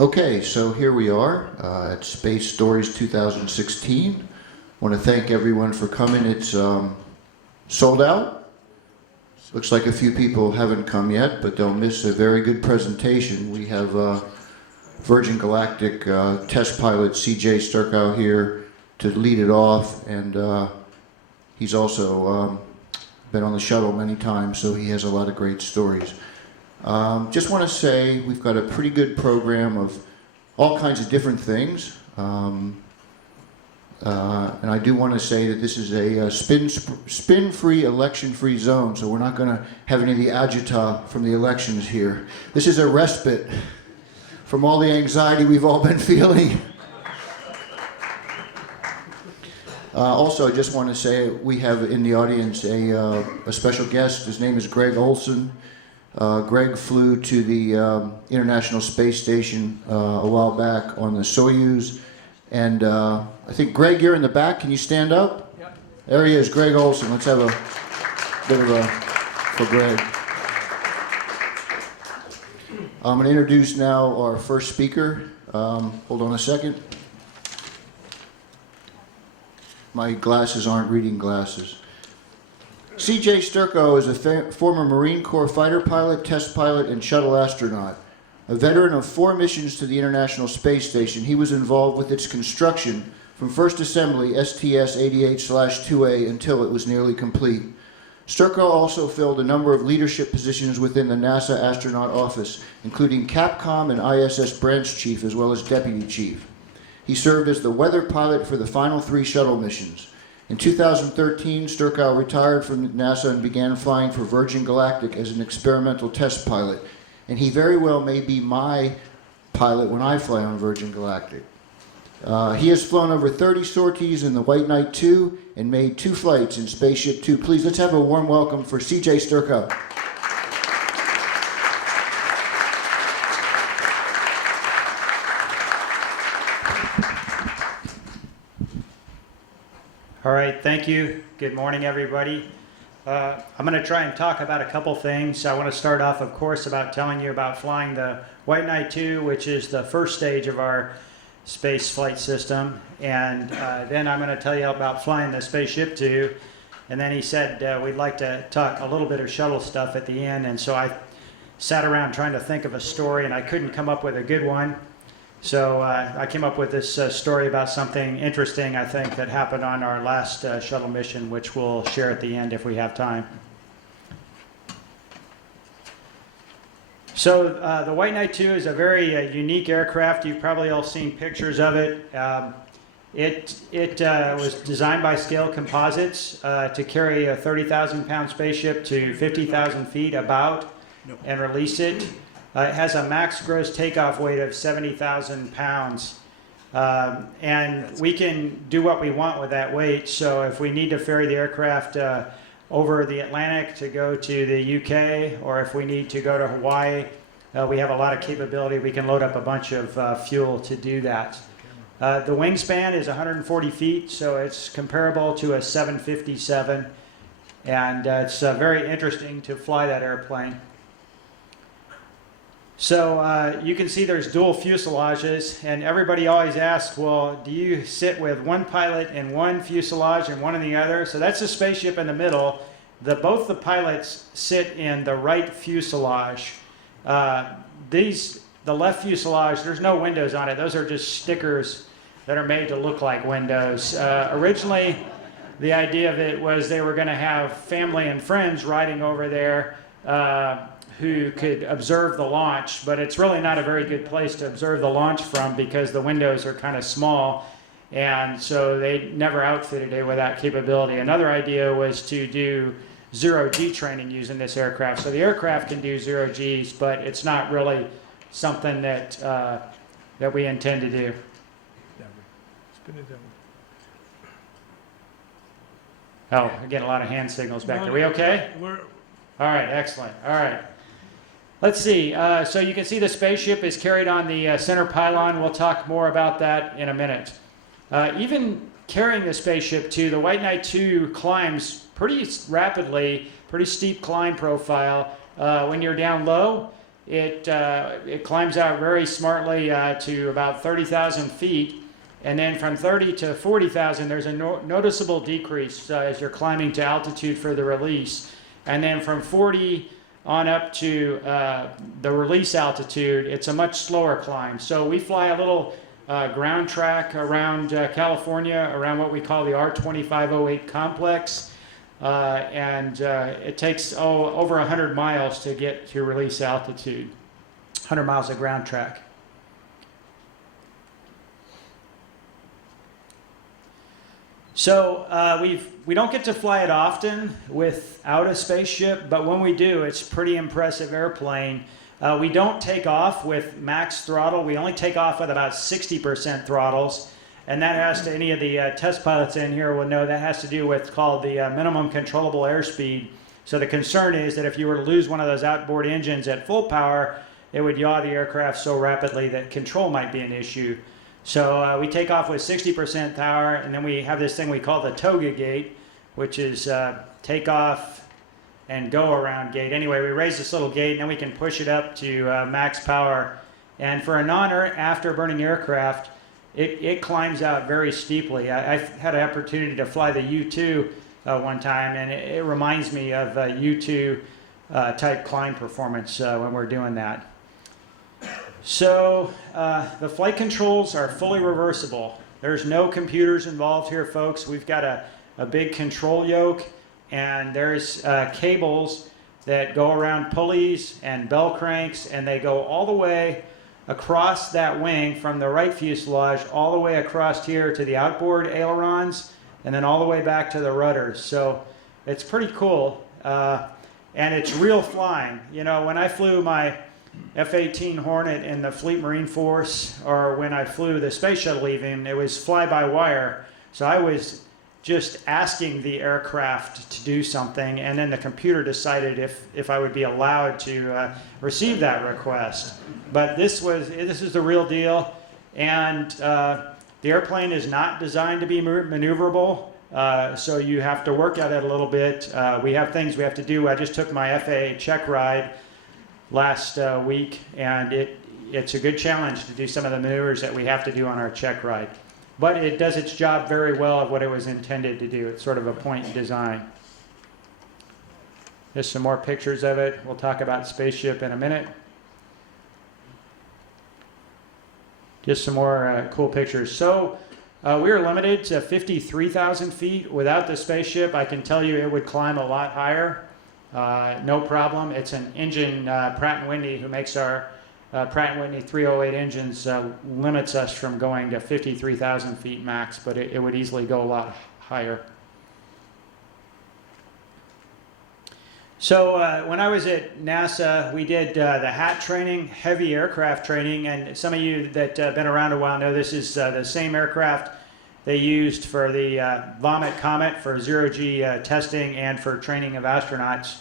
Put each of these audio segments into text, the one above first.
Okay, so here we are at Space Stories 2016. I want to thank everyone for coming. It's sold out. Looks like a few people haven't come yet, but they'll miss a very good presentation. We have Virgin Galactic test pilot CJ Sturckow here to lead it off, and he's also been on the shuttle many times, so he has a lot of great stories. Just want to say we've got a pretty good program of all kinds of different things. And I do want to say that this is a spin-free, election-free zone, so we're not going to have any of the agita from the elections here. This is a respite from all the anxiety we've all been feeling. Also, I just want to say we have in the audience a special guest. His name is Greg Olson. Greg flew to the International Space Station a while back on the Soyuz. And I think, Greg, you're in the back. Can you stand up? Yep. There he is, Greg Olson. Let's have a bit of a for Greg. I'm going to introduce now our first speaker. Hold on a second. My glasses aren't reading glasses. CJ Sturckow is a former Marine Corps fighter pilot, test pilot, and shuttle astronaut. A veteran of 4 missions to the International Space Station, he was involved with its construction from first assembly STS-88/2A until it was nearly complete. Sturckow also filled a number of leadership positions within the NASA astronaut office, including Capcom and ISS branch chief, as well as deputy chief. He served as the weather pilot for the final 3 shuttle missions. In 2013, Sturckow retired from NASA and began flying for Virgin Galactic as an experimental test pilot. And he very well may be my pilot when I fly on Virgin Galactic. He has flown over 30 sorties in the White Knight 2 and made 2 flights in Spaceship Two. Please, let's have a warm welcome for CJ Sturckow. All right, thank you. Good morning, everybody. I'm going to try and talk about a couple things. I want to start off, of course, about telling you about flying the White Knight 2, which is the first stage of our space flight system. And then I'm going to tell you about flying the Spaceship 2. And then he said we'd like to talk a little bit of shuttle stuff at the end. And so I sat around trying to think of a story, and I couldn't come up with a good one. So I came up with this story about something interesting, I think, that happened on our last shuttle mission, which we'll share at the end if we have time. So the White Knight 2 is a very unique aircraft. You've probably all seen pictures of it. It was designed by Scale Composites to carry a 30,000-pound spaceship to 50,000 feet about and release it. It has a max gross takeoff weight of 70,000 pounds. And we can do what we want with that weight. So if we need to ferry the aircraft over the Atlantic to go to the UK, or if we need to go to Hawaii, we have a lot of capability. We can load up a bunch of fuel to do that. The wingspan is 140 feet, so it's comparable to a 757. And it's very interesting to fly that airplane. So you can see there's dual fuselages, and everybody always asks, well, do you sit with one pilot in one fuselage and one in the other? So that's the spaceship in the middle. Both the pilots sit in the right fuselage. The left fuselage, there's no windows on it. Those are just stickers that are made to look like windows. Originally, the idea of it was they were going to have family and friends riding over there who could observe the launch, but it's really not a very good place to observe the launch from because the windows are kind of small, and so they never outfitted it with that capability. Another idea was to do zero-G training using this aircraft. So the aircraft can do zero-Gs, but it's not really something that that we intend to do. Spin it down. Oh, again, a lot of hand signals back there. Are we okay? We're All right, excellent. All right. Let's see. So you can see the spaceship is carried on the center pylon. We'll talk more about that in a minute. Even carrying the spaceship too, the White Knight 2 climbs pretty rapidly, pretty steep climb profile when you're down low. it climbs out very smartly to about 30,000 feet. And then from 30 to 40,000, there's a noticeable decrease as you're climbing to altitude for the release. And then from 40 on up to the release altitude, it's a much slower climb. So we fly a little ground track around California, around what we call the R2508 complex. It takes over 100 miles to get to release altitude, 100 miles of ground track. So we don't get to fly it often without a spaceship, but when we do, it's a pretty impressive airplane. We don't take off with max throttle. We only take off with about 60% throttles. And that has to, any of the test pilots in here will know that has to do with what's called the minimum controllable airspeed. So the concern is that if you were to lose one of those outboard engines at full power, it would yaw the aircraft so rapidly that control might be an issue. So we take off with 60% power, and then we have this thing we call the toga gate, which is take off and go around gate. Anyway, we raise this little gate, and then we can push it up to max power. And for a non-afterburning aircraft, it climbs out very steeply. I've had an opportunity to fly the U-2 one time, and it reminds me of U-2 type climb performance when we're doing that. So the flight controls are fully reversible. There's no computers involved here, folks. We've got a big control yoke, and there's cables that go around pulleys and bell cranks, and they go all the way across that wing from the right fuselage all the way across here to the outboard ailerons, and then all the way back to the rudders. So it's pretty cool, and it's real flying. You know, when I flew my F-18 Hornet in the Fleet Marine Force, or when I flew the Space Shuttle even, it was fly-by-wire. So I was just asking the aircraft to do something, and then the computer decided if I would be allowed to receive that request. But this is the real deal, and the airplane is not designed to be maneuverable, so you have to work at it a little bit. We have things we have to do. I just took my FAA check ride last week, and it's a good challenge to do some of the maneuvers that we have to do on our check ride. But it does its job very well of what it was intended to do. It's sort of a point design. Just some more pictures of it. We'll talk about spaceship in a minute. Just some more cool pictures. So we are limited to 53,000 feet. Without the spaceship, I can tell you it would climb a lot higher. No problem. It's an engine, Pratt & Whitney, who makes our Pratt & Whitney 308 engines, limits us from going to 53,000 feet max, but it would easily go a lot higher. So when I was at NASA, we did the HAT training, heavy aircraft training, and some of you that have been around a while know this is the same aircraft they used for the Vomit Comet for zero-G testing and for training of astronauts.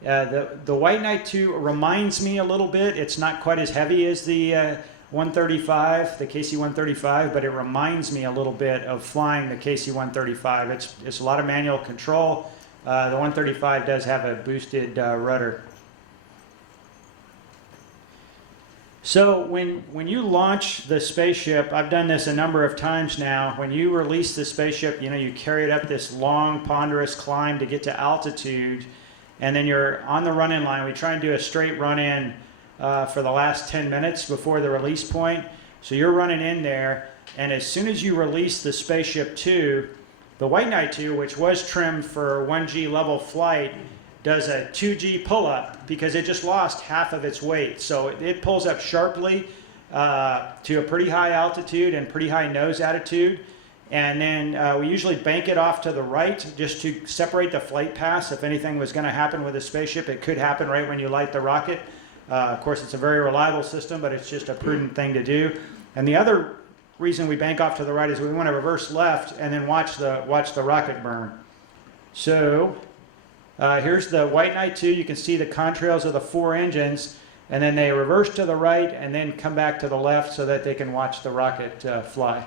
The White Knight II reminds me a little bit. It's not quite as heavy as the 135, the KC-135, but it reminds me a little bit of flying the KC-135. It's a lot of manual control. The 135 does have a boosted rudder. So when you launch the spaceship, I've done this a number of times now, when you release the spaceship, you know, you carry it up this long, ponderous climb to get to altitude, and then you're on the run-in line. We try and do a straight run-in for the last 10 minutes before the release point. So you're running in there, and as soon as you release the Spaceship 2, the White Knight 2, which was trimmed for 1G level flight, does a 2G pull-up because it just lost half of its weight. So it pulls up sharply to a pretty high altitude and pretty high nose attitude. And then we usually bank it off to the right just to separate the flight paths. If anything was going to happen with a spaceship, it could happen right when you light the rocket. Of course, it's a very reliable system, but it's just a prudent thing to do. And the other reason we bank off to the right is we want to reverse left and then watch the rocket burn. So here's the White Knight 2. You can see the contrails of the 4 engines, and then they reverse to the right and then come back to the left so that they can watch the rocket fly.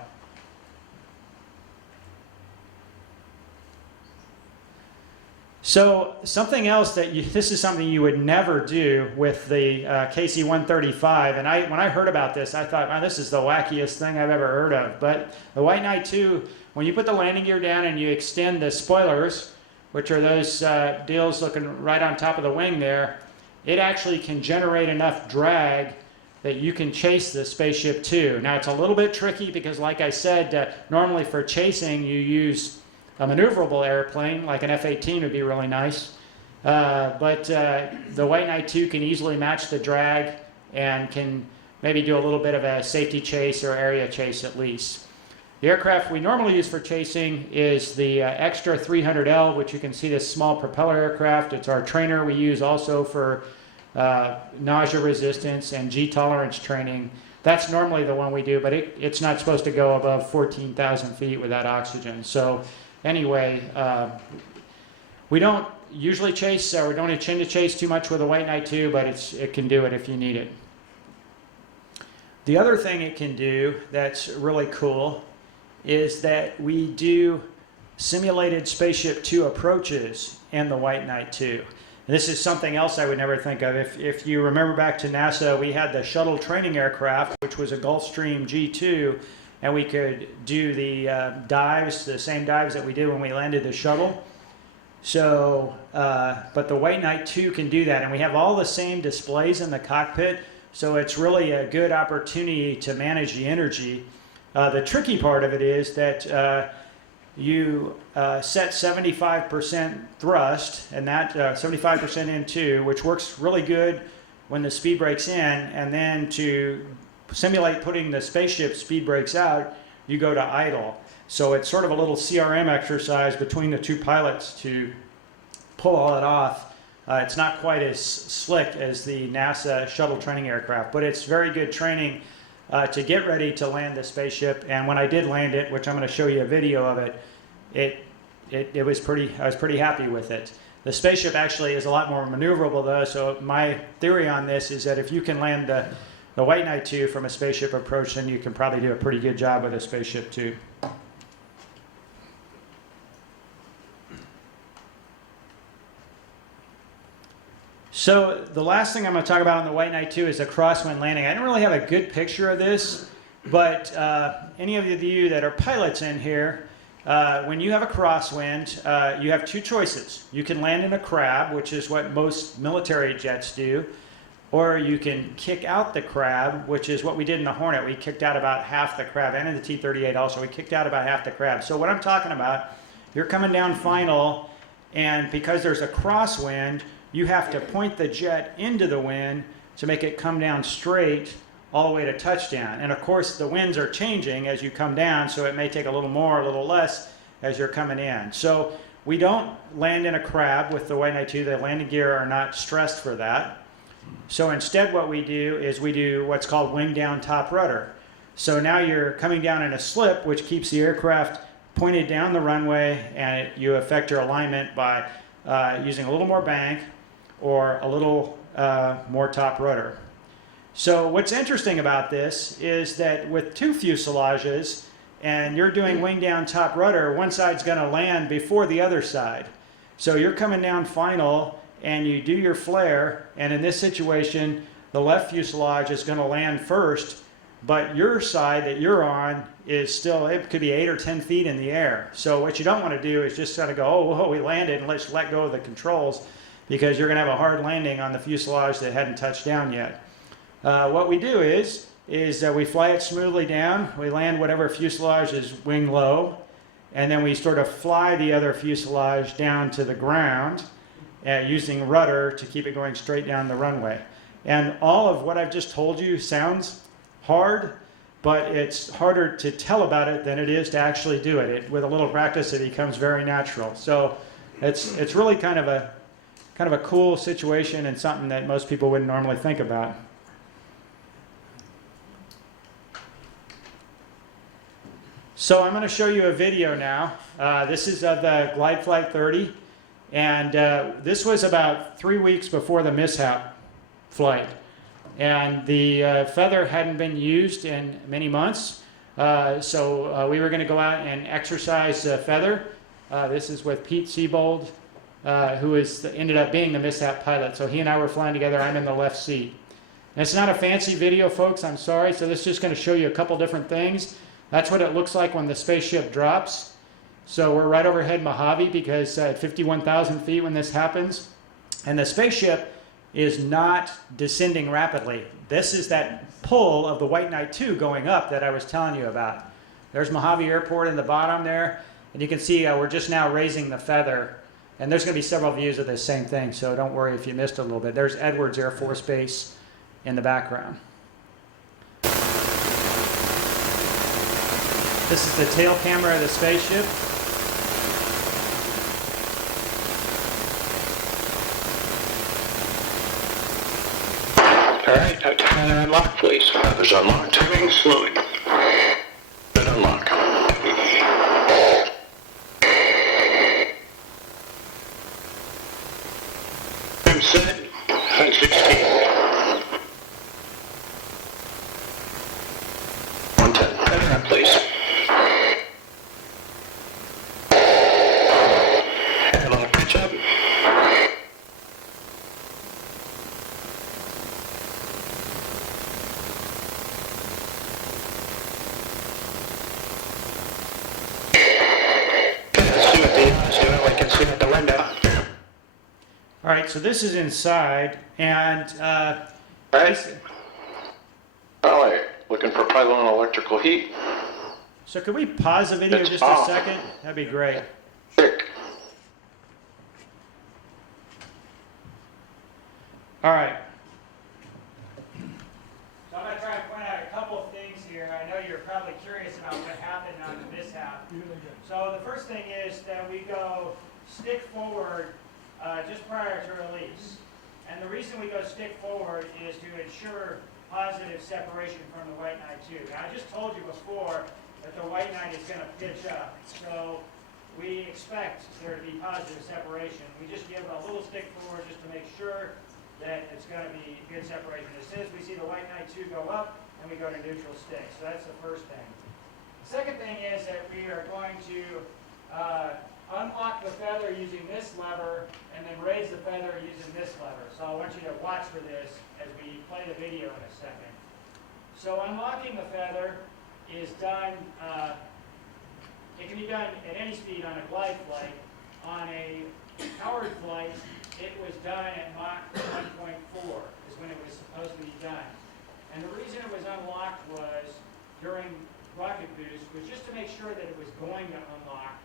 So something else that this is something you would never do with the KC-135, and when I heard about this, I thought, wow, this is the wackiest thing I've ever heard of. But the White Knight 2, when you put the landing gear down and you extend the spoilers, which are those deals looking right on top of the wing there, it actually can generate enough drag that you can chase the Spaceship 2. Now it's a little bit tricky because, like I said, normally for chasing you use a maneuverable airplane, like an F-18 would be really nice. But the White Knight 2 can easily match the drag and can maybe do a little bit of a safety chase or area chase at least. The aircraft we normally use for chasing is the Extra 300L, which you can see this small propeller aircraft. It's our trainer we use also for nausea resistance and G-tolerance training. That's normally the one we do, but it's not supposed to go above 14,000 feet without oxygen. So anyway, we don't usually chase, or we don't intend to chase too much with a White Knight 2, but it can do it if you need it. The other thing it can do that's really cool is that we do simulated Spaceship 2 approaches in the White Knight 2. And this is something else I would never think of. If you remember back to NASA, we had the shuttle training aircraft, which was a Gulfstream G2, and we could do the dives, the same dives that we did when we landed the shuttle. So, but the White Knight 2 can do that, and we have all the same displays in the cockpit, so it's really a good opportunity to manage the energy. The tricky part of it is that you set 75% thrust, and that 75% into, which works really good when the speed brake's in, and then to simulate putting the spaceship speed brakes out, you go to idle. So it's sort of a little CRM exercise between the two pilots to pull all it off. It's not quite as slick as the NASA shuttle training aircraft, but it's very good training to get ready to land the spaceship. And when I did land it, which I'm going to show you a video of it, I was pretty happy with it. The spaceship actually is a lot more maneuverable though, so my theory on this is that if you can land the White Knight 2 from a spaceship approach, then you can probably do a pretty good job with a Spaceship 2. So the last thing I'm going to talk about on the White Knight 2 is the Crosswind Landing. I didn't really have a good picture of this, but any of you that are pilots in here, when you have a crosswind, you have two choices. You can land in a crab, which is what most military jets do, or you can kick out the crab, which is what we did in the Hornet. We kicked out about half the crab, and in the T-38 also, we kicked out about half the crab. So what I'm talking about, you're coming down final, and because there's a crosswind, you have to point the jet into the wind to make it come down straight all the way to touchdown. And of course, the winds are changing as you come down, so it may take a little more, a little less as you're coming in. So we don't land in a crab with the White Knight 2. The landing gear are not stressed for that. So instead what we do is we do what's called wing down top rudder. So now you're coming down in a slip, which keeps the aircraft pointed down the runway, and you affect your alignment by using a little more bank or a little more top rudder. So what's interesting about this is that with two fuselages and you're doing wing down top rudder, one side's going to land before the other side. So you're coming down final and you do your flare, and in this situation the left fuselage is going to land first, but your side that you're on is still, it could be 8 or 10 feet in the air. So what you don't want to do is just kind of go, oh, whoa, we landed, and let's let go of the controls, because you're going to have a hard landing on the fuselage that hadn't touched down yet. What we do is we fly it smoothly down, we land whatever fuselage is wing low, and then we sort of fly the other fuselage down to the ground using rudder to keep it going straight down the runway. And all of what I've just told you sounds hard, but it's harder to tell about it than it is to actually do it. With a little practice, it becomes very natural. So it's really kind of a cool situation and something that most people wouldn't normally think about. So I'm going to show you a video now. This is of the Glide Flight 30, and this was about 3 weeks before the mishap flight. And the feather hadn't been used in many months, so we were going to go out and exercise the feather. This is with Pete Siebold ended up being the mishap pilot. So he and I were flying together. I'm in the left seat. And it's not a fancy video, folks. I'm sorry. So this is just going to show you a couple different things. That's what it looks like when the spaceship drops. So we're right overhead Mojave because at 51,000 feet when this happens. And the spaceship is not descending rapidly. This is that pull of the White Knight 2 going up that I was telling you about. There's Mojave Airport in the bottom there. And you can see we're just now raising the feather. And there's going to be several views of this same thing, so don't worry if you missed a little bit. There's Edwards Air Force Base in the background. This is the tail camera of the spaceship. All right, now turn and unlock, please. Feathers unlocked. Turning slowly. Then unlock. I'm set. And 16. 110. Better up, please. And on the pitch up. All right, so this is inside, and Right. All right. Looking for pilot and electrical heat. so could we pause the video It's just off. a second? That'd be great. Check. All right. So I'm going to try and point out a couple of things here. I know you're probably curious about what happened on the mishap. So the first thing is that we go stick forward just prior to release. And the reason we go stick forward is to ensure positive separation from the White Knight 2. Now, I just told you before that the White Knight is going to pitch up. So we expect there to be positive separation. We just give a little stick forward just to make sure that it's going to be good separation. As soon as we see the White Knight 2 go up, then we go to neutral stick. So that's the first thing. The second thing is that we are going to unlock the feather using this lever and then raise the feather using this lever. So I want you to watch for this as we play the video in a second. So unlocking the feather is done, it can be done at any speed on a glide flight. On a powered flight, it was done at Mach 1.4 is when it was supposed to be done. And the reason it was unlocked was during rocket boost was just to make sure that it was going to unlock,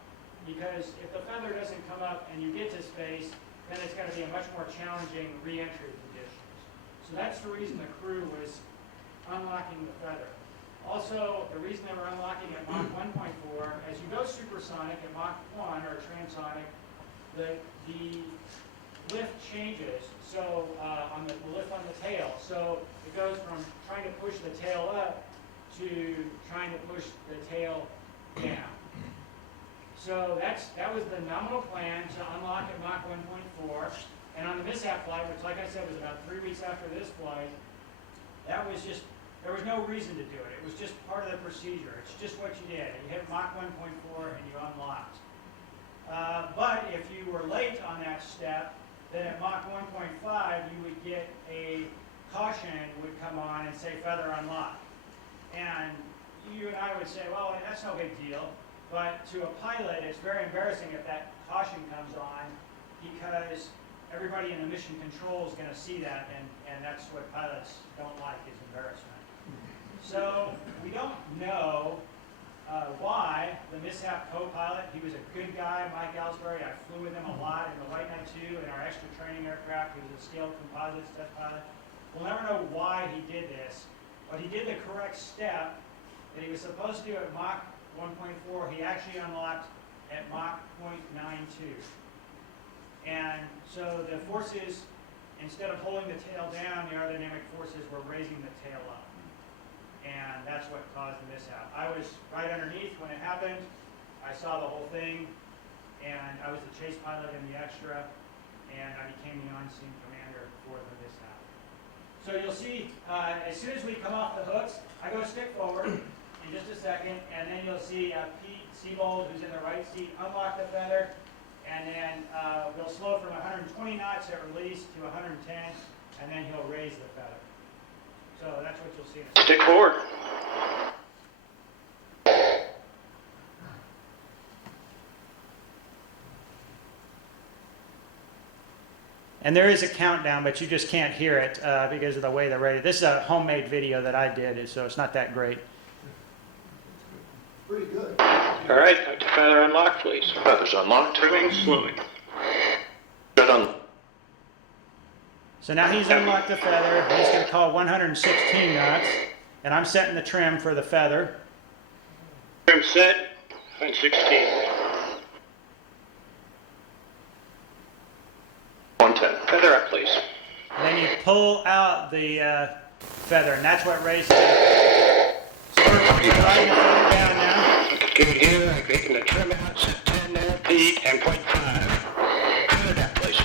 because if the feather doesn't come up and you get to space, then it's going to be a much more challenging re-entry conditions. So that's the reason the crew was unlocking the feather. Also, the reason they were unlocking at Mach 1.4, as you go supersonic at Mach 1 or transonic, the lift changes. So on the lift on the tail, so it goes from trying to push the tail up to trying to push the tail down. So that was the nominal plan to unlock at Mach 1.4. And on the mishap flight, which like I said was about 3 weeks after this flight, that was just, there was no reason to do it. It was just part of the procedure. It's just what you did. You hit Mach 1.4 and you unlocked. But if you were late on that step, then at Mach 1.5 you would get a caution would come on and say feather unlock. And you and I would say, well, that's no big deal. But to a pilot, it's very embarrassing if that caution comes on, because everybody in the mission control is going to see that, and that's what pilots don't like, is embarrassment. So we don't know why the mishap co-pilot, he was a good guy, Mike Ellsbury. I flew with him a lot in the White Knight 2 in our extra training aircraft. He was a scaled composites test pilot. We'll never know why he did this, but he did the correct step that he was supposed to do at Mach 1.4, he actually unlocked at Mach 0.92. And so the forces, instead of pulling the tail down, the aerodynamic forces were raising the tail up. And that's what caused the mishap. I was right underneath when it happened. I saw the whole thing, and I was the chase pilot in the extra, and I became the on-scene commander for the mishap. So you'll see, as soon as we come off the hooks, I go stick forward in just a second, and then you'll see Pete Seabold, who's in the right seat, unlock the feather, and then we'll slow from 120 knots at release to 110, and then he'll raise the feather. So that's what you'll see in a second. Stick forward. And there is a countdown, but you just can't hear it because of the way they're rated. This is a homemade video that I did, so it's not that great. Pretty good. All right, let the feather unlock, please. Feather's unlocked. Everything's slowing. Good on. So now he's unlocked the feather. He's going to call 116 knots, and I'm setting the trim for the feather. Trim set. 116. 110. Feather up, please. And then you pull out the feather, and that's what raises it. So we're riding the feather down now. Good here. I'm making the trim out. Set 10 feet and 0.5. Feather down, please.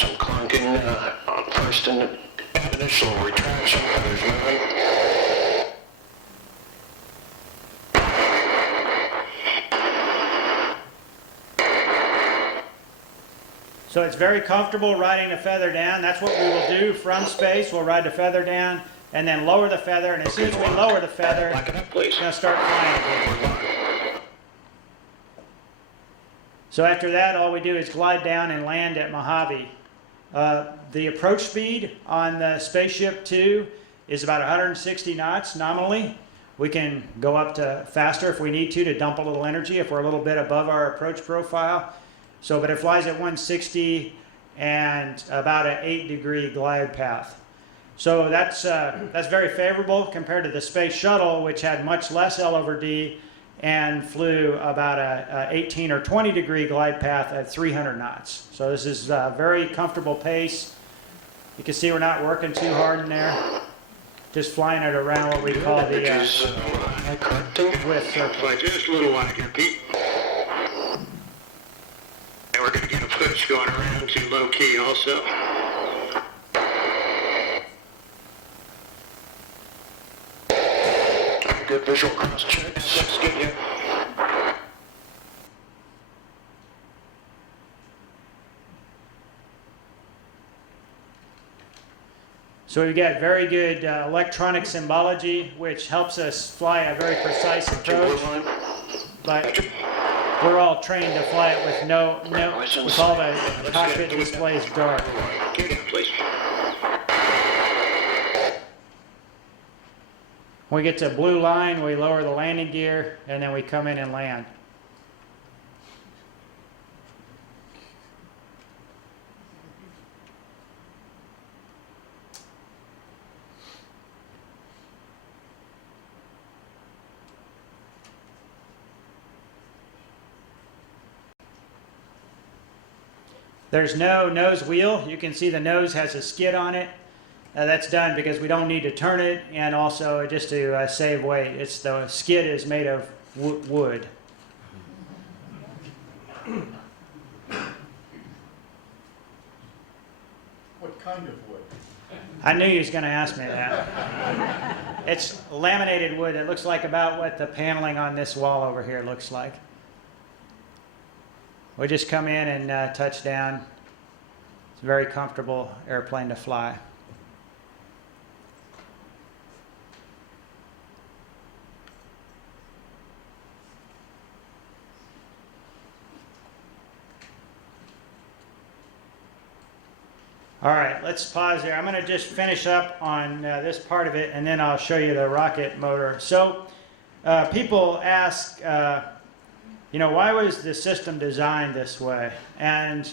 Some clunking on first and initial retraction. Feathers moving. So it's very comfortable riding the feather down. That's what we will do from space. We'll ride the feather down and then lower the feather. And as soon as we lower the feather, Lock it up, please. it's going to start flying again. So after that, all we do is glide down and land at Mojave. The approach speed on the Spaceship 2 is about 160 knots nominally. We can go up to faster if we need to dump a little energy if we're a little bit above our approach profile. So, but it flies at 160 and about an 8-degree glide path. So that's very favorable compared to the Space Shuttle, which had much less L over D and flew about a 18 or 20-degree glide path at 300 knots. So this is a very comfortable pace. You can see we're not working too hard in there. Just flying it around what we call the width circle. Fly just a little wider, Pete. And we're going to get a push going around to low key also. Good visual cross check. Let's get you. So we've got very good electronic symbology, which helps us fly a very precise approach. But we're all trained to fly it with with all the cockpit displays dark. Get down, please. When we get to blue line, we lower the landing gear, and then we come in and land. There's no nose wheel. You can see the nose has a skid on it. That's done because we don't need to turn it, and also just to save weight. The skid is made of wood. What kind of wood? I knew you was going to ask me that. It's laminated wood. It looks like about what the paneling on this wall over here looks like. We just come in and touch down. It's a very comfortable airplane to fly. All right, let's pause here. I'm going to just finish up on this part of it, and then I'll show you the rocket motor. So people ask, why was the system designed this way? And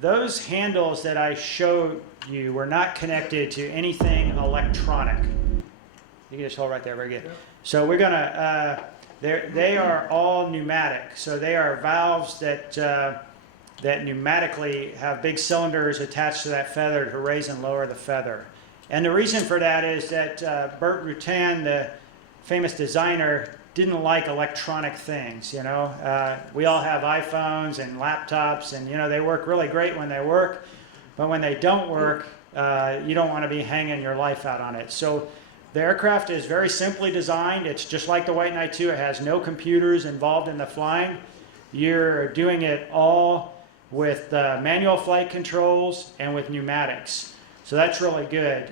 those handles that I showed you were not connected to anything electronic. You can just hold right there, very good. So we're going to, they are all pneumatic. So they are valves that pneumatically have big cylinders attached to that feather to raise and lower the feather. And the reason for that is that Burt Rutan, the famous designer, didn't like electronic things, We all have iPhones and laptops, and, they work really great when they work, but when they don't work, you don't want to be hanging your life out on it. So The aircraft is very simply designed. It's just like the White Knight 2. It has no computers involved in the flying. You're doing it all with manual flight controls and with pneumatics. So that's really good.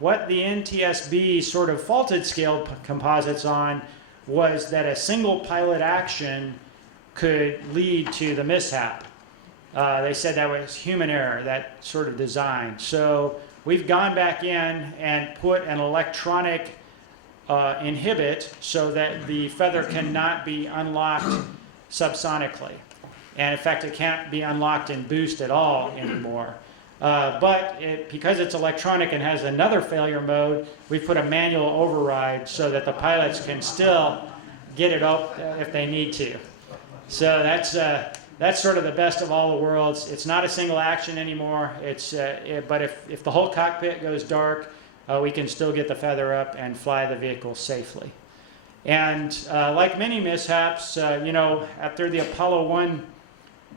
What the NTSB sort of faulted scale composites on was that a single pilot action could lead to the mishap. They said that was human error, that sort of design. So we've gone back in and put an electronic inhibit so that the feather cannot be unlocked subsonically. And in fact, it can't be unlocked in boost at all anymore. But because it's electronic and has another failure mode, we've put a manual override so that the pilots can still get it up if they need to. So that's sort of the best of all the worlds. It's not a single action anymore. But if the whole cockpit goes dark, we can still get the feather up and fly the vehicle safely. And like many mishaps, after the Apollo 1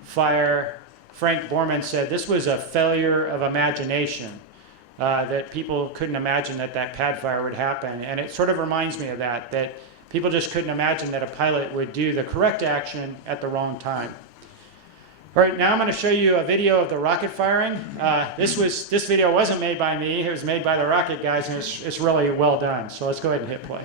fire, Frank Borman said this was a failure of imagination, that people couldn't imagine that pad fire would happen. And it sort of reminds me of that people just couldn't imagine that a pilot would do the correct action at the wrong time. All right, now I'm going to show you a video of the rocket firing. This video wasn't made by me. It was made by the rocket guys, and it's really well done. So let's go ahead and hit play.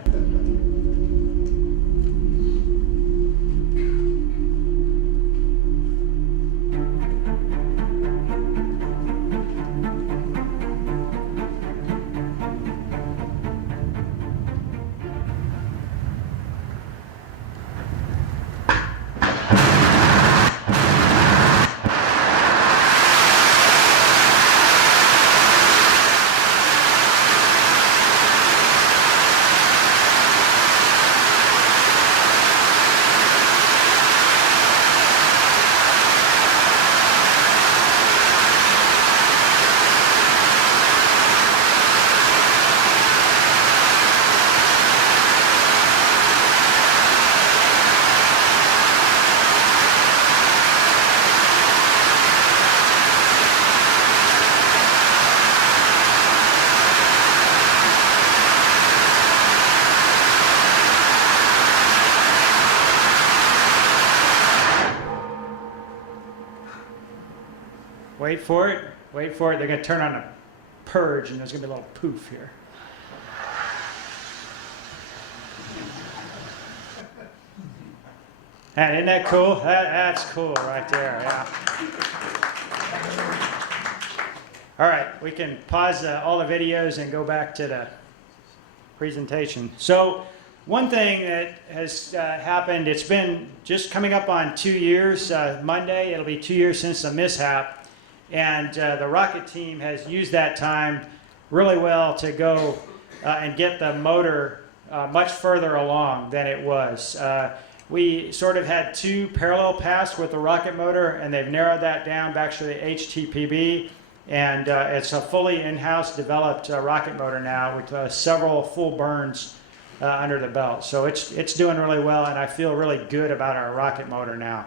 Wait for it, wait for it. They're going to turn on a purge, and there's going to be a little poof here. And isn't that cool? That's cool right there, yeah. All right, we can pause all the videos and go back to the presentation. So one thing that has happened, it's been just coming up on 2 years. Monday, it'll be 2 years since the mishap. And the rocket team has used that time really well to go and get the motor much further along than it was. We sort of had 2 parallel paths with the rocket motor, and they've narrowed that down back to the HTPB. And it's a fully in-house developed rocket motor now with several full burns under the belt. So it's doing really well, and I feel really good about our rocket motor now.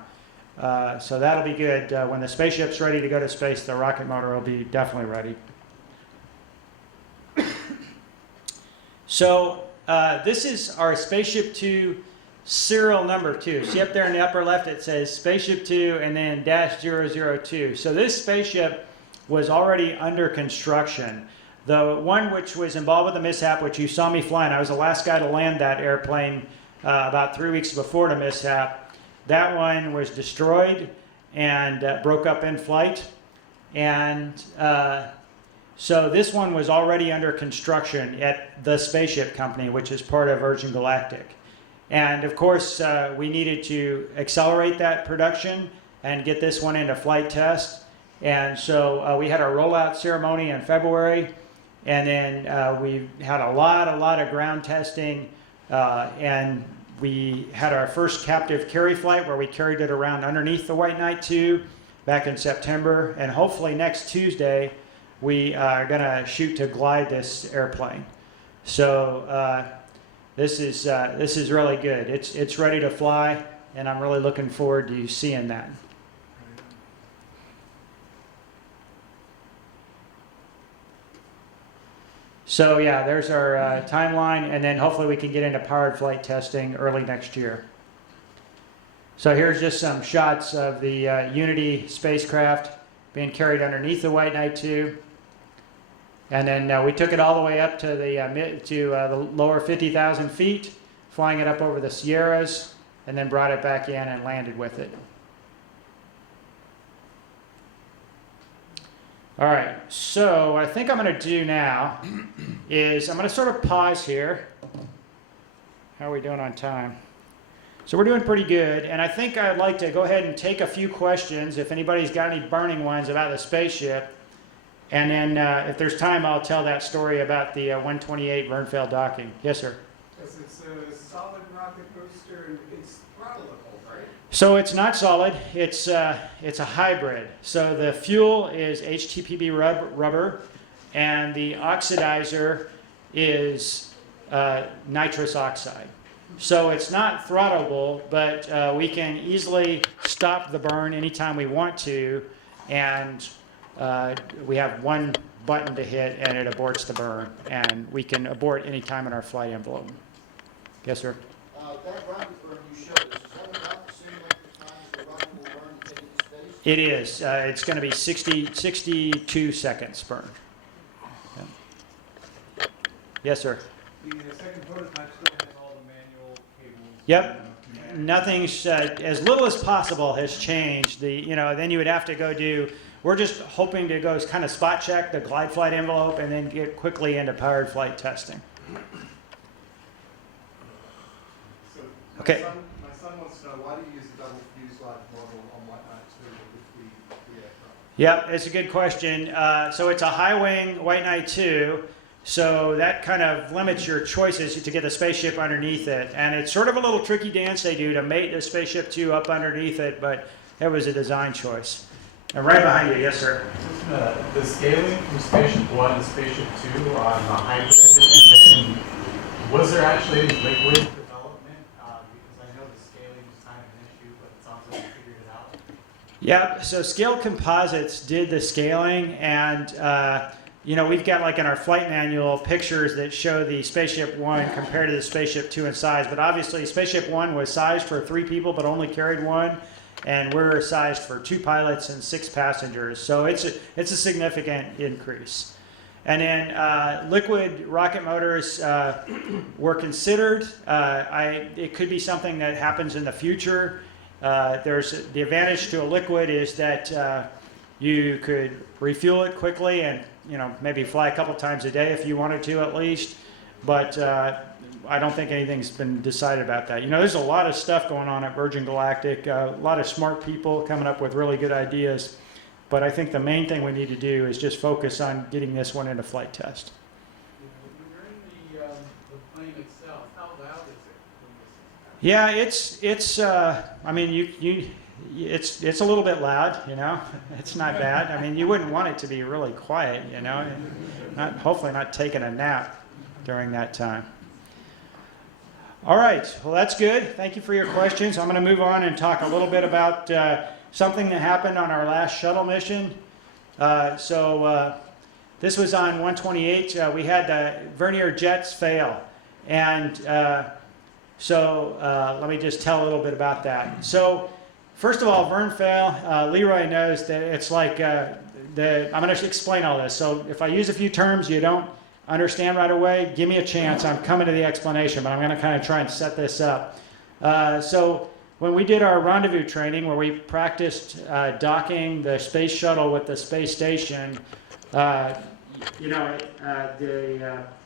So that'll be good. When the spaceship's ready to go to space, the rocket motor will be definitely ready. So this is our Spaceship 2 serial number 2. See up there in the upper left it says Spaceship 2 and then -002. So this spaceship was already under construction. The one which was involved with the mishap, which you saw me flying, I was the last guy to land that airplane about 3 weeks before the mishap. That one was destroyed and broke up in flight. And so this one was already under construction at the Spaceship Company, which is part of Virgin Galactic. And of course, we needed to accelerate that production and get this one into flight test. And so we had our rollout ceremony in February. And then we had a lot of ground testing, and we had our first captive carry flight where we carried it around underneath the White Knight 2 back in September. And hopefully next Tuesday, we are going to shoot to glide this airplane. So this is really good. It's ready to fly, and I'm really looking forward to seeing that. So yeah, there's our timeline, and then hopefully we can get into powered flight testing early next year. So here's just some shots of the Unity spacecraft being carried underneath the White Knight 2. And then we took it all the way up to the lower 50,000 feet, flying it up over the Sierras, and then brought it back in and landed with it. All right, so what I think I'm going to do now is I'm going to sort of pause here. How are we doing on time? So we're doing pretty good, and I think I'd like to go ahead and take a few questions if anybody's got any burning ones about the spaceship. And then if there's time, I'll tell that story about the 128 Verne failed docking. Yes, sir? Yes, it's a solid rocket booster, and it's throttleable, right? So it's not solid, it's a hybrid. So the fuel is HTPB rubber, and the oxidizer is nitrous oxide. So it's not throttleable, but we can easily stop the burn anytime we want to, and we have one button to hit and it aborts the burn, and we can abort any time in our flight envelope. Yes, sir? That rocket burn you showed us, is that about the same length of time as the rocket will burn to take it to space? It is. It's going to be 62 seconds burn. Yeah. Yes, sir? The second prototype still has all the manual cables. Yep. Nothing's as little as possible has changed. Then you would have to go do. We're just hoping to go kind of spot check the glide flight envelope and then get quickly into powered flight testing. So Okay. My son wants to know, why do you use a double fuselage model on White Knight 2 with the aircraft? Yep, it's a good question. So it's a high wing White Knight 2. So that kind of limits your choices to get the spaceship underneath it. And it's sort of a little tricky dance they do to mate the spaceship 2 up underneath it, but it was a design choice. And right behind you, yes, sir. The scaling from Spaceship 1 to Spaceship 2 on the hybrid, and then was there actually any liquid development? Because I know the scaling was kind of an issue, but it sounds like you figured it out. Yeah, so Scaled Composites did the scaling, and we've got, like, in our flight manual pictures that show the Spaceship 1 compared to the Spaceship 2 in size, but obviously Spaceship 1 was sized for 3 people but only carried 1. And we're sized for 2 pilots and 6 passengers, so it's a significant increase. And then liquid rocket motors were considered. It could be something that happens in the future. There's the advantage to a liquid is that you could refuel it quickly and maybe fly a couple times a day if you wanted to at least. But I don't think anything's been decided about that. There's a lot of stuff going on at Virgin Galactic, a lot of smart people coming up with really good ideas. But I think the main thing we need to do is just focus on getting this one into flight test. When you're in the plane itself, how loud is it? Yeah, it's a little bit loud, It's not bad. You wouldn't want it to be really quiet, hopefully not taking a nap during that time. All right, well, that's good. Thank you for your questions. I'm going to move on and talk a little bit about something that happened on our last shuttle mission. This was on 128. We had the vernier jets fail. And let me just tell a little bit about that. So first of all, Verne fail, Leroy knows that it's like, I'm going to explain all this. So if I use a few terms you don't understand right away, give me a chance. I'm coming to the explanation, but I'm going to kind of try and set this up. So when we did our rendezvous training, where we practiced docking the space shuttle with the space station, the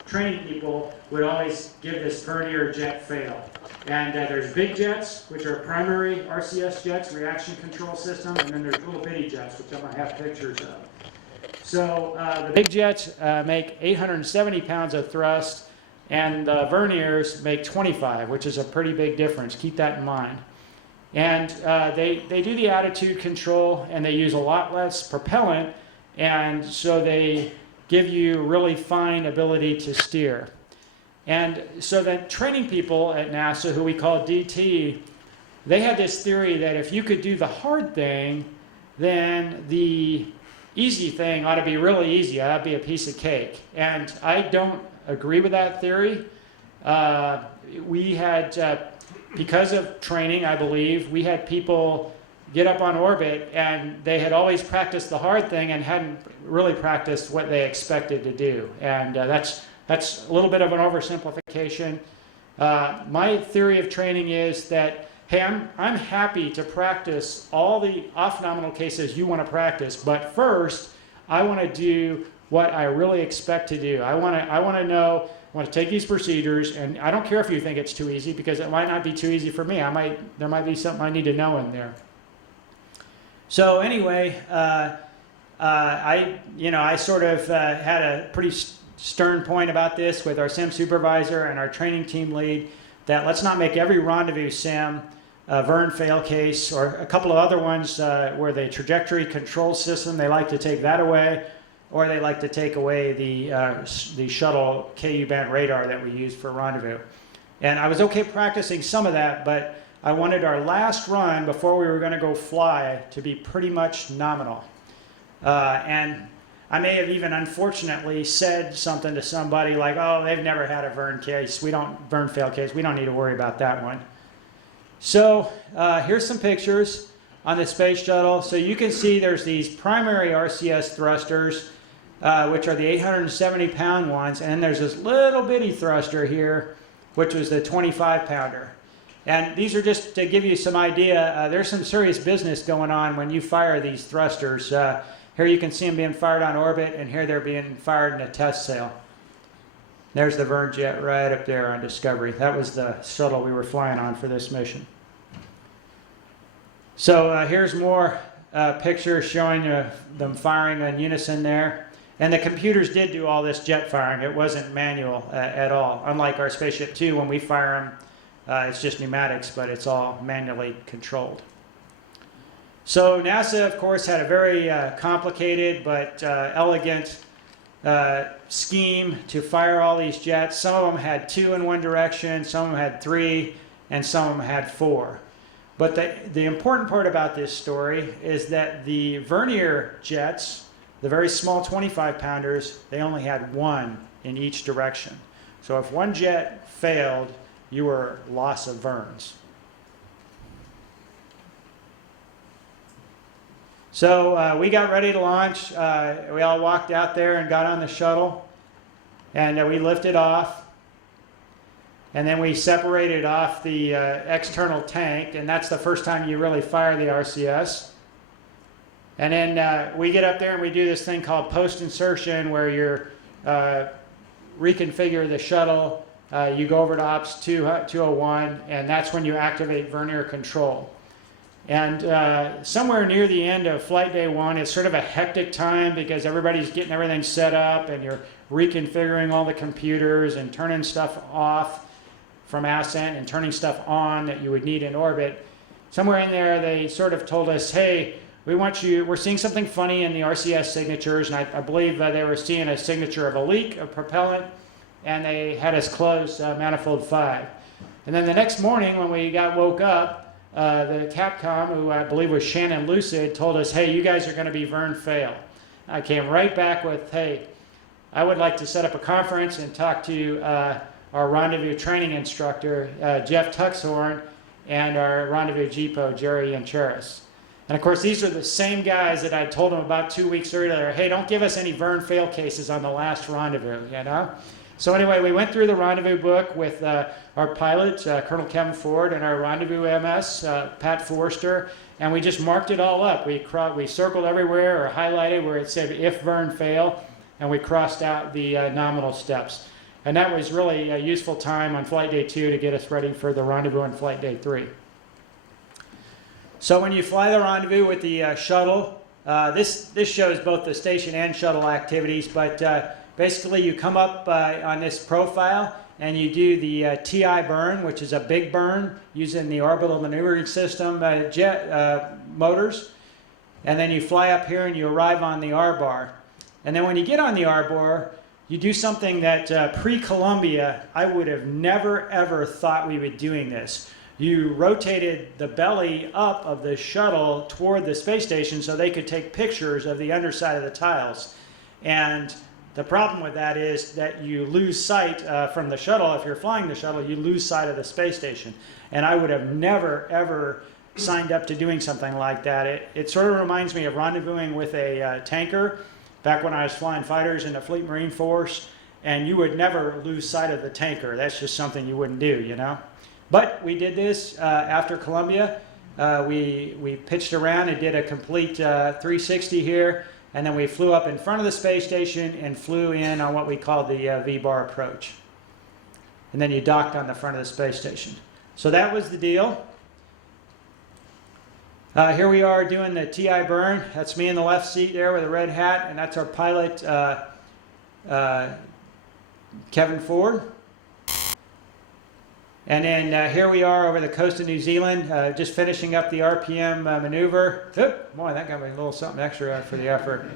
training people would always give this vernier jet fail. And there's big jets, which are primary RCS jets, reaction control system, and then there's little bitty jets, which I'm going to have pictures of. So the big jets make 870 pounds of thrust, and the verniers make 25, which is a pretty big difference. Keep that in mind. And they do the attitude control, and they use a lot less propellant, and so they give you really fine ability to steer. And so the training people at NASA, who we call DT, they had this theory that if you could do the hard thing, then the easy thing ought to be really easy. That'd be a piece of cake. And I don't agree with that theory. We had, because of training, I believe, we had people get up on orbit and they had always practiced the hard thing and hadn't really practiced what they expected to do. And that's a little bit of an oversimplification. My theory of training is that, hey, I'm happy to practice all the off-nominal cases you want to practice, but first I want to do what I really expect to do. I want to take these procedures, and I don't care if you think it's too easy, because it might not be too easy for me. There might be something I need to know in there. So anyway, I sort of had a pretty stern point about this with our sim supervisor and our training team lead, that let's not make every rendezvous sim a Verne fail case, or a couple of other ones where the trajectory control system, they like to take that away, or they like to take away the shuttle KU band radar that we use for rendezvous. And I was okay practicing some of that, but I wanted our last run before we were going to go fly to be pretty much nominal. And I may have even unfortunately said something to somebody like, oh, they've never had a Verne fail case. We don't need to worry about that one. So here's some pictures on the space shuttle. So you can see there's these primary RCS thrusters, which are the 870-pound ones. And then there's this little bitty thruster here, which was the 25-pounder. And these are just to give you some idea. There's some serious business going on when you fire these thrusters. Here you can see them being fired on orbit, and here they're being fired in a test sail. There's the Verne jet right up there on Discovery. That was the shuttle we were flying on for this mission. So here's more pictures showing them firing in unison there. And the computers did do all this jet firing. It wasn't manual at all. Unlike our Spaceship Two, when we fire them, it's just pneumatics, but it's all manually controlled. So NASA, of course, had a very complicated but elegant scheme to fire all these jets. Some of them had 2 in one direction, some of them had 3, and some of them had 4. But the important part about this story is that the Vernier jets, the very small 25-pounders, they only had 1 in each direction. So if one jet failed, you were loss of Vernes. So we got ready to launch. We all walked out there and got on the shuttle, and we lifted off. And then we separated off the external tank, and that's the first time you really fire the RCS. And then we get up there and we do this thing called post-insertion, where you're reconfigure the shuttle. You go over to Ops 201, and that's when you activate Vernier control. And somewhere near the end of flight day 1, it's sort of a hectic time because everybody's getting everything set up and you're reconfiguring all the computers and turning stuff off from ascent and turning stuff on that you would need in orbit. Somewhere in there, they sort of told us, hey, we're seeing something funny in the RCS signatures, and I believe they were seeing a signature of a leak of propellant, and they had us close manifold 5. And then the next morning when we woke up, the Capcom, who I believe was Shannon Lucid, told us, hey, you guys are going to be Verne fail. I came right back with, hey, I would like to set up a conference and talk to our rendezvous training instructor, Jeff Tuxhorn, and our rendezvous GPO, Jerry Yancheris. And of course, these are the same guys that I told them about 2 weeks earlier, hey, don't give us any Verne fail cases on the last rendezvous, you know? So anyway, we went through the rendezvous book with our pilot, Colonel Kevin Ford, and our rendezvous MS, Pat Forster, and we just marked it all up. We circled everywhere or highlighted where it said if Verne fail, and we crossed out the nominal steps. And that was really a useful time on flight day 2 to get us ready for the rendezvous on flight day 3. So when you fly the rendezvous with the shuttle, this shows both the station and shuttle activities, but basically you come up on this profile and you do the TI burn, which is a big burn using the orbital maneuvering system jet motors. And then you fly up here and you arrive on the R-bar. And then when you get on the R-bar, you do something that pre-Columbia, I would have never ever thought we would be doing this. you rotated the belly up of the shuttle toward the space station so they could take pictures of the underside of the tiles. And the problem with that is that you lose sight from the shuttle. If you're flying the shuttle, you lose sight of the space station. And I would have never, ever signed up to doing something like that. It sort of reminds me of rendezvousing with a tanker back when I was flying fighters in the Fleet Marine Force, and you would never lose sight of the tanker. That's just something you wouldn't do, you know. But we did this after Columbia. We pitched around and did a complete 360 here, and then we flew up in front of the space station and flew in on what we called the V-bar approach. And then you docked on the front of the space station. So that was the deal. Here we are doing the TI burn. That's me in the left seat there with a red hat, and that's our pilot, Kevin Ford. And then here we are over the coast of New Zealand, just finishing up the RPM maneuver. Oop, boy, that got me a little something extra for the effort.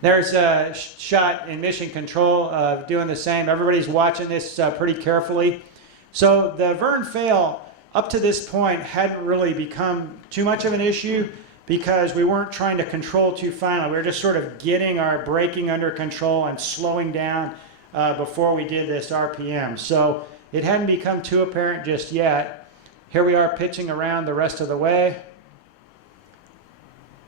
There's a shot in mission control doing the same. Everybody's watching this pretty carefully. So the Verne fail up to this point hadn't really become too much of an issue because we weren't trying to control too finely. We were just sort of getting our braking under control and slowing down before we did this RPM. So it hadn't become too apparent just yet. Here we are pitching around the rest of the way.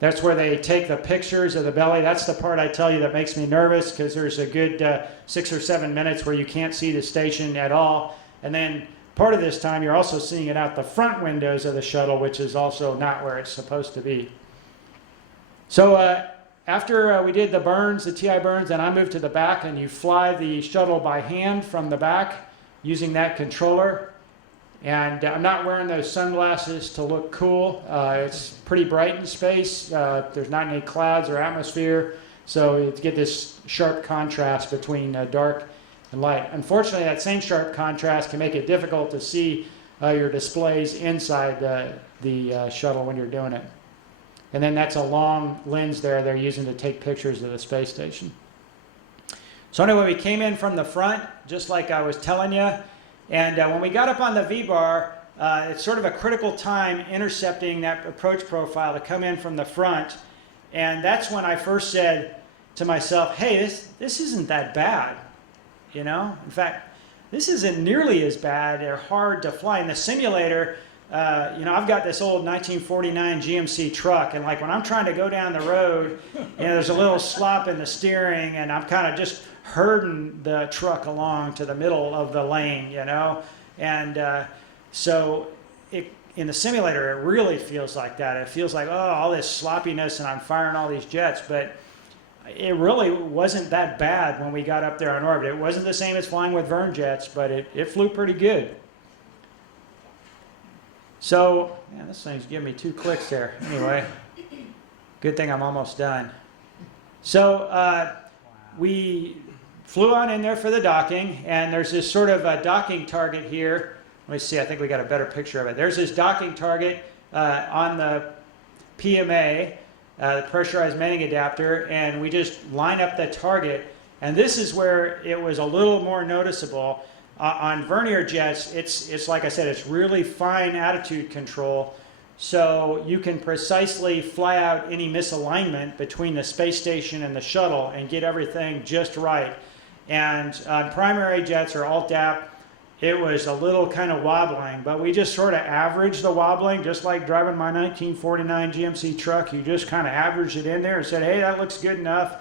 That's where they take the pictures of the belly. That's the part I tell you that makes me nervous because there's a good 6 or 7 minutes where you can't see the station at all. And then part of this time you're also seeing it out the front windows of the shuttle, which is also not where it's supposed to be. So after we did the burns, the TI burns, and I moved to the back, and you fly the shuttle by hand from the back using that controller. And I'm not wearing those sunglasses to look cool. It's pretty bright in space. There's not any clouds or atmosphere, so you get this sharp contrast between dark and light. Unfortunately, that same sharp contrast can make it difficult to see your displays inside the shuttle when you're doing it. And then that's a long lens there they're using to take pictures of the space station. So anyway, we came in from the front, just like I was telling you. And when we got up on the V-bar, it's sort of a critical time intercepting that approach profile to come in from the front. And that's when I first said to myself, hey, this isn't that bad. You know, in fact, this isn't nearly as bad or hard to fly. In the simulator, you know, I've got this old 1949 GMC truck, and like when I'm trying to go down the road, you know, there's a little slop in the steering, and I'm kind of just herding the truck along to the middle of the lane, you know, and so in the simulator, it really feels like that. It feels like, oh, all this sloppiness, and I'm firing all these jets, but it really wasn't that bad when we got up there on orbit. It wasn't the same as flying with Verne jets, but it flew pretty good. So, man, this thing's giving me 2 clicks there. Anyway, good thing I'm almost done. So we flew on in there for the docking, and there's this sort of a docking target here. Let me see, I think we got a better picture of it. There's this docking target on the PMA, the pressurized mating adapter, and we just line up the target. And this is where it was a little more noticeable. On vernier jets, it's like I said, it's really fine attitude control. So you can precisely fly out any misalignment between the space station and the shuttle and get everything just right. And on primary jets or alt-DAP, it was a little kind of wobbling, but we just sort of averaged the wobbling, just like driving my 1949 GMC truck. You just kind of averaged it in there and said, hey, that looks good enough.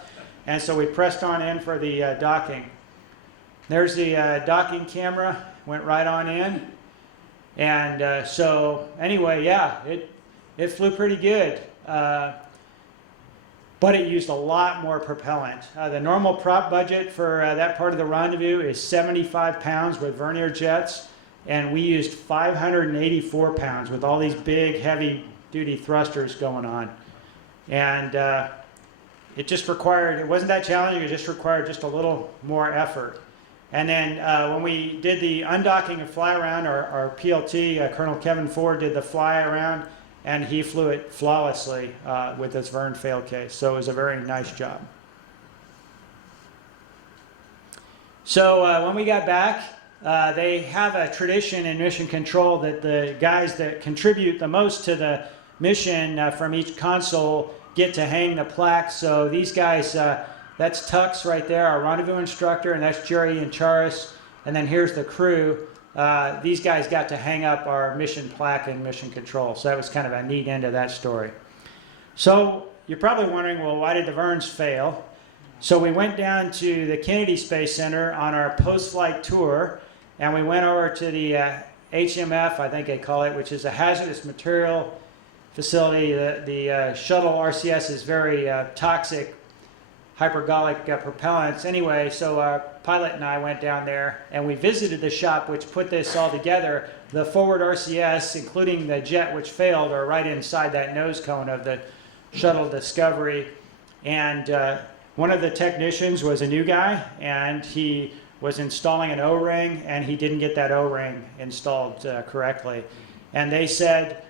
And so we pressed on in for the docking. There's the docking camera, went right on in. And so anyway, yeah, it flew pretty good. But it used a lot more propellant. The normal prop budget for that part of the rendezvous is 75 pounds with vernier jets, and we used 584 pounds with all these big, heavy-duty thrusters going on. And it just required, it wasn't that challenging, it just required just a little more effort. And then when we did the undocking and fly around, our PLT, Colonel Kevin Ford, did the fly around, and he flew it flawlessly with this Verne fail case. So it was a very nice job. So when we got back, they have a tradition in mission control that the guys that contribute the most to the mission from each console get to hang the plaque. So these guys, that's Tux right there, our rendezvous instructor, and that's Jerry and Charis. And then here's the crew. These guys got to hang up our mission plaque in mission control. So that was kind of a neat end of that story. So you're probably wondering, well, why did the Vernes fail? So we went down to the Kennedy Space Center on our post-flight tour, and we went over to the HMF, I think they call it, which is a hazardous material facility. The shuttle RCS is very toxic, hypergolic propellants. Anyway, so our pilot and I went down there, and we visited the shop which put this all together. The forward RCS, including the jet which failed, are right inside that nose cone of the shuttle Discovery. And one of the technicians was a new guy, and he was installing an O-ring, and he didn't get that O-ring installed correctly. And they said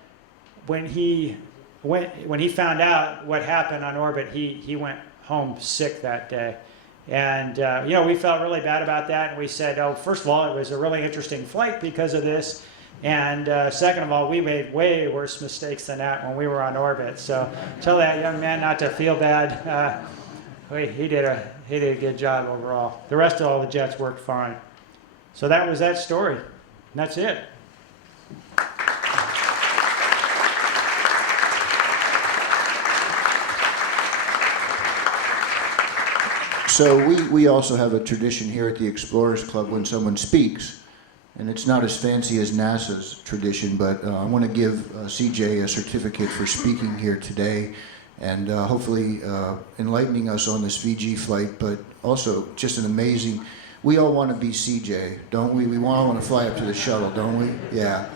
when he found out what happened on orbit, he went home sick that day. And you know, we felt really bad about that, and we said, oh, first of all, it was a really interesting flight because of this, and second of all, we made way worse mistakes than that when we were on orbit. So tell that young man not to feel bad. He did a good job overall. The rest of all the jets worked fine. So that was that story. And that's it. So we also have a tradition here at the Explorers Club when someone speaks, and it's not as fancy as NASA's tradition, but I want to give CJ a certificate for speaking here today, and hopefully enlightening us on this VG flight, but also just an amazing, we all want to be CJ, don't we? We all want to fly up to the shuttle, don't we? Yeah.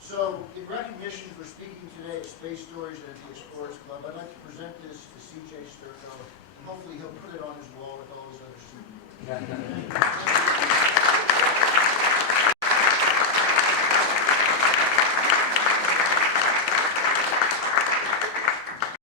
So, in recognition for speaking today at Space Stories at the Explorers Club, I'd like to present this to CJ Sturckow, and hopefully he'll put it on his wall with all his other souvenirs.